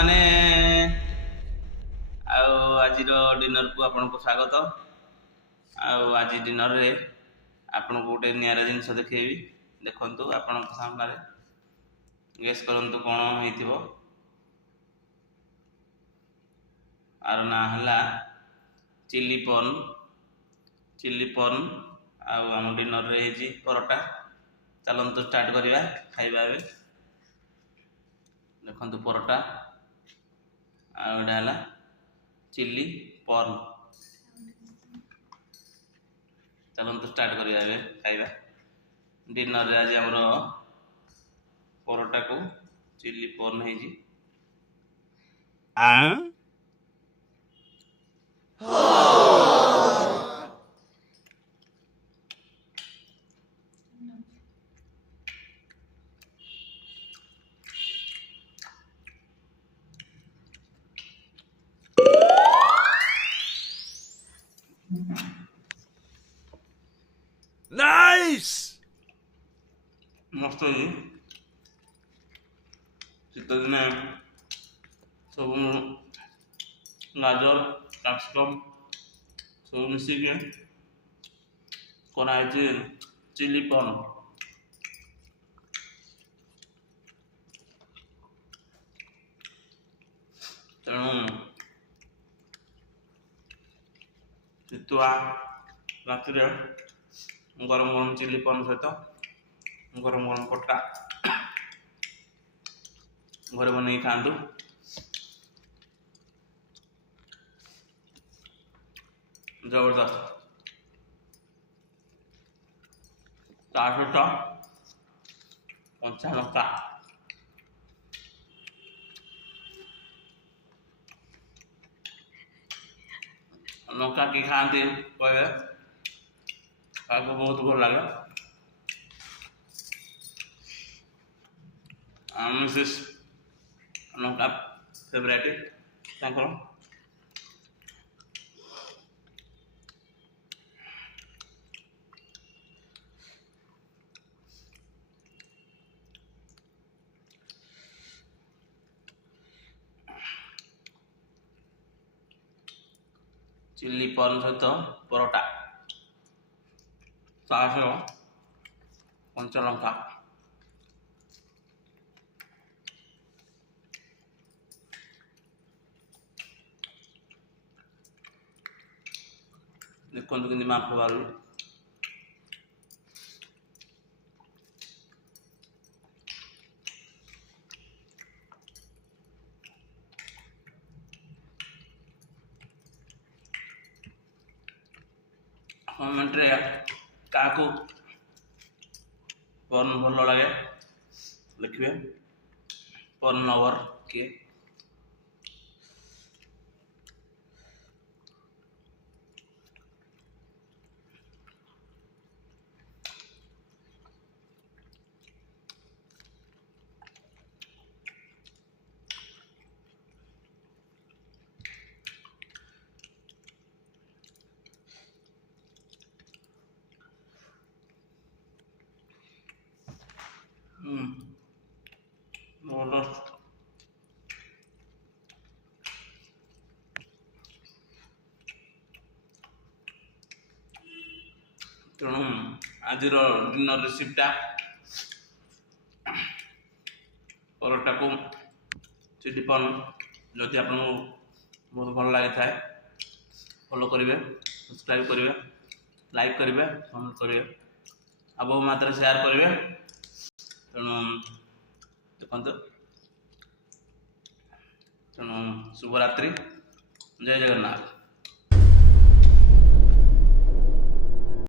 ମାନେ ଆଜିର ଡିନରକୁ ଆପଣଙ୍କୁ ସ୍ୱାଗତ। ଆଜି ଡିନରରେ ଆପଣଙ୍କୁ ଗୋଟେ ନିଆରା ଜିନିଷ ଦେଖେଇବି। ଦେଖନ୍ତୁ ଆପଣଙ୍କ ସାମ୍ନାରେ, ଗେସ୍ କରନ୍ତୁ କ'ଣ ହେଇଥିବ। ଆର ନାଁ ହେଲା ଚିଲି ପର୍ନ। ଆଉ ଆମ ଡିନରରେ ହେଇଛି ପରଟା। ଚାଲନ୍ତୁ ଷ୍ଟାର୍ଟ କରିବା ଖାଇବା। ଏବେ ଦେଖନ୍ତୁ ପରଟା, ଆଉ ଏଇଟା ହେଲା ଚିଲି ପର୍ନ। ଚାଲନ୍ତୁ ଷ୍ଟାର୍ଟ କରିବା ଏବେ ଖାଇବା। ଡିନରରେ ଆଜି ଆମର ପରଟାକୁ ଚିଲି ପର୍ନ ହେଇଛି। Nice! ମସ୍ତ ହେଇଛି। ଶୀତ ଦିନେ ସବୁ ଗାଜର, କ୍ୟାପ୍ସିକମ୍ ସବୁ ମିଶିକି କରାହେଇଛି ଚିଲି ପର୍ନ। ତେଣୁ ଶୀତୁଆ ରାତିରେ ଗରମ ଗରମ ଚିଲି ପର୍ନ ସହିତ ଗରମ ଗରମ ପରଟା ଘରେ ବନେଇକି ଖାଆନ୍ତୁ। ଜବରଦସ୍ତ। ତା ସହିତ କଞ୍ଚା ଲଙ୍କା, ଲଙ୍କା କି ଖାଆନ୍ତି କହିବେ, ତାକୁ ବହୁତ ଭଲ ଲାଗେ। ମିସେସ୍ ଲଙ୍କା ଫେଭରାଇଟ୍ ତାଙ୍କର। ଚିଲି ପର୍ନ ସହିତ ପରଟା, ତା ସହ କଞ୍ଚା ଲଙ୍କା। ଦେଖନ୍ତୁ କେମିତି ମାଂସ ବାହାରୁଛି। କମେଣ୍ଟରେ କାହାକୁ ପର୍ନ ଭଲ ଲାଗେ ଲେଖିବେ, ପର୍ନ ଲଭର କିଏ। ତେଣୁ ଆଜିର ଡିନର ରେସିପିଟା ପରଟାକୁ ଚିଲି ପର୍ନ। ଯଦି ଆପଣଙ୍କୁ ବହୁତ ଭଲ ଲାଗିଥାଏ ଫଲୋ କରିବେ, ସବସ୍କ୍ରାଇବ୍ କରିବେ, ଲାଇକ୍ କରିବେ, କମେଣ୍ଟ କରିବେ, ଆଉ ବହୁ ମାତ୍ରାରେ ସେୟାର କରିବେ। ତେଣୁ ଦେଖନ୍ତୁ, ତେଣୁ ଶୁଭରାତ୍ରି, ଜୟ ଜଗନ୍ନାଥ।